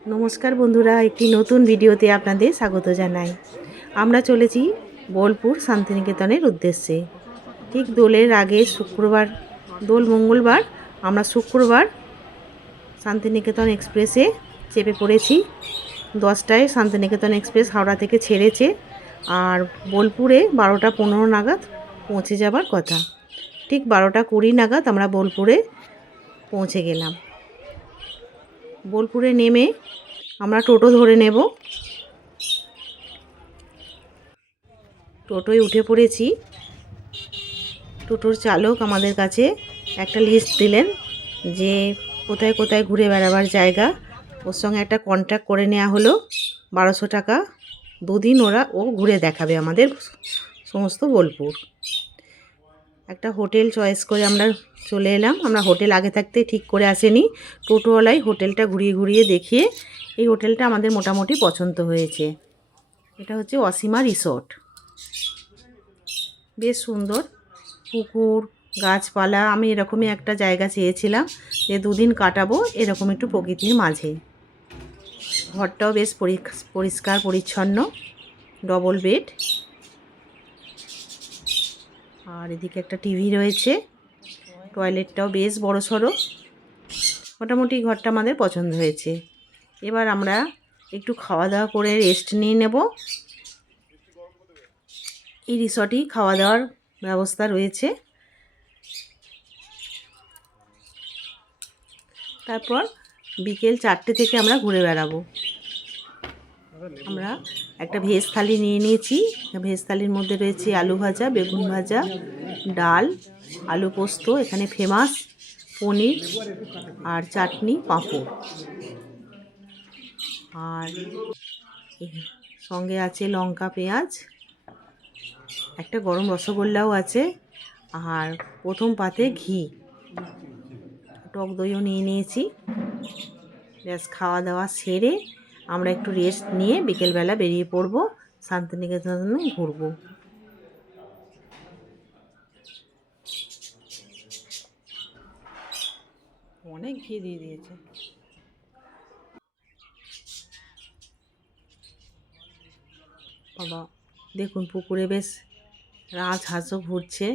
নমস্কার বন্ধুরা, একটি নতুন ভিডিওতে আপনাদের স্বাগত জানাই। আমরা চলেছি বোলপুর শান্তিনিকেতনের উদ্দেশ্যে। ঠিক দোলের আগে শুক্রবার, দোল মঙ্গলবার, আমরা শুক্রবার শান্তিনিকেতন এক্সপ্রেসে চেপে পড়েছি। 10টায় শান্তিনিকেতন এক্সপ্রেস হাওড়া থেকে ছেড়েছে, আর বোলপুরে 12টা 15 নাগাদ পৌঁছে যাবার কথা। ঠিক 12টা 20 নাগাদ আমরা বোলপুরে পৌঁছে গেলাম। বোলপুরে নেমে আমরা টোটো ধরে নেব। টোটোয় উঠে পড়েছি। টোটোর চালক আমাদের কাছে একটা লিস্ট দিলেন যে কোথায় কোথায় ঘুরে বেড়াবার জায়গা। ওর সঙ্গে একটা কন্ট্যাক্ট করে নেওয়া হলো। 1200 টাকা, দুদিন ও ঘুরে দেখাবে আমাদের সমস্ত বোলপুর। একটা হোটেল চয়েস করে আমরা চলে এলাম। আমরা হোটেল আগে থাকতে ঠিক করে আসেনি, টোটোওয়ালাই হোটেলটা ঘুরিয়ে ঘুরিয়ে দেখিয়ে এই হোটেলটা আমাদের মোটামুটি পছন্দ হয়েছে। এটা হচ্ছে অসীমা রিসোর্ট। বেশ সুন্দর, পুকুর, গাছপালা। আমি এরকমই একটা জায়গা চেয়েছিলাম যে দুদিন কাটাবো এরকম একটু প্রকৃতির মাঝে। ঘরটাও বেশ পরিষ্কার পরিচ্ছন্ন, ডবল বেড, আর এদিকে একটা টিভি রয়েছে। টয়লেটটাও বেশ বড়সড়। মোটামুটি ঘরটা আমাদের পছন্দ হয়েছে। এবার আমরা একটু খাওয়া দাওয়া করে রেস্ট নিয়ে নেব। এই রিসর্টেই খাওয়া দাওয়ার ব্যবস্থা রয়েছে। তারপর বিকেল 4টে থেকে আমরা ঘুরে বেড়াবো। আমরা একটা ভেজ থালি নিয়ে নিয়েছি। ভেজ থালির মধ্যে রয়েছে আলু ভাজা, বেগুন ভাজা, ডাল, আলু পোস্ত এখানে ফেমাস, পনির আর চাটনি, পাঁপড়, আর সঙ্গে আছে লঙ্কা, পেঁয়াজ, একটা গরম রসগোল্লাও আছে, আর প্রথম পাতে ঘি, টক দইও নিয়ে নিয়েছি। ব্যাস, খাওয়া দাওয়া সেরে আমরা একটু রেস্ট নিয়ে বিকেলবেলা বেরিয়ে পড়ব, শান্তিনিকেতনে ঘুরবো। অনেক ঘি দিয়ে দিয়েছে। বাবা, দেখুন পুকুরে বেশ রাজহাঁসও ঘুরছে।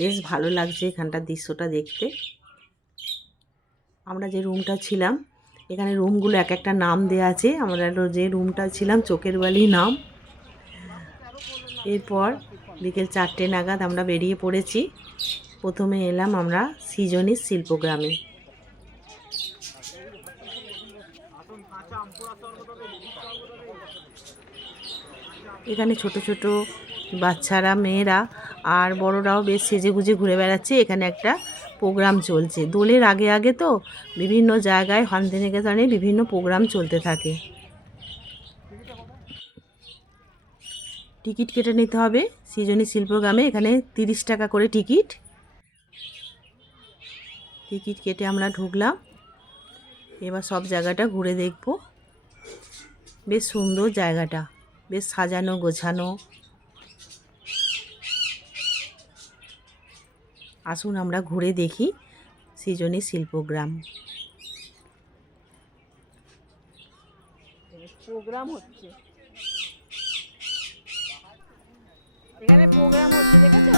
বেশ ভালো লাগছে এখানটার দৃশ্যটা দেখতে। আমরা যে রুমটা ছিলাম, এখানে রুমগুলো এক একটা নাম দেওয়া আছে। আমরা যে রুমটা ছিলাম চোখের বালি নাম। এরপর বিকেল 4টে নাগাদ আমরা বেরিয়ে পড়েছি। প্রথমে এলাম আমরা সৃজনী শিল্পগ্রামে। এখানে ছোট ছোট বাচ্চারা, মেয়েরা আর বড়রাও বেশ সেজেগুজে ঘুরে বেড়াচ্ছে। এখানে একটা প্রোগ্রাম চলছে। দোলের আগে আগে তো বিভিন্ন জায়গায় শান্তিনিকেতনে বিভিন্ন প্রোগ্রাম চলতে থাকে। টিকিট কেটে নিতে হবে সৃজনী শিল্পগ্রামে। এখানে 30 টাকা করে টিকিট। টিকিট কেটে আমরা ঢুকলাম। এবার সব জায়গাটা ঘুরে দেখব। বেশ সুন্দর জায়গাটা, বেশ সাজানো গোছানো। আসুন আমরা ঘুরে দেখি সৃজনী শিল্পগ্রাম। প্রোগ্রাম হচ্ছে, এখানে প্রোগ্রাম হচ্ছে, দেখেছো?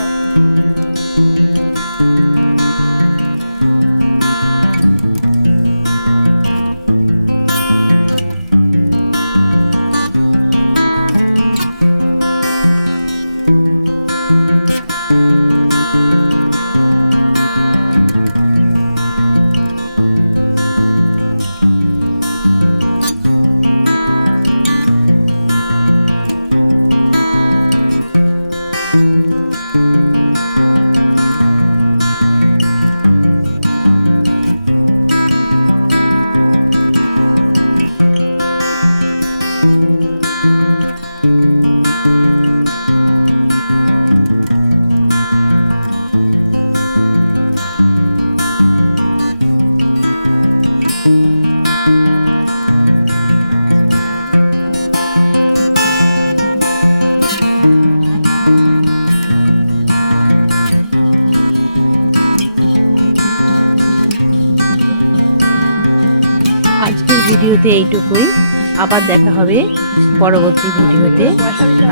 পরবর্তী ভিডিওতে।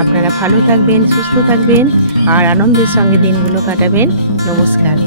আপনারা ভালো থাকবেন, সুস্থ থাকবেন আর আনন্দের সঙ্গে দিনগুলো কাটাবেন। নমস্কার।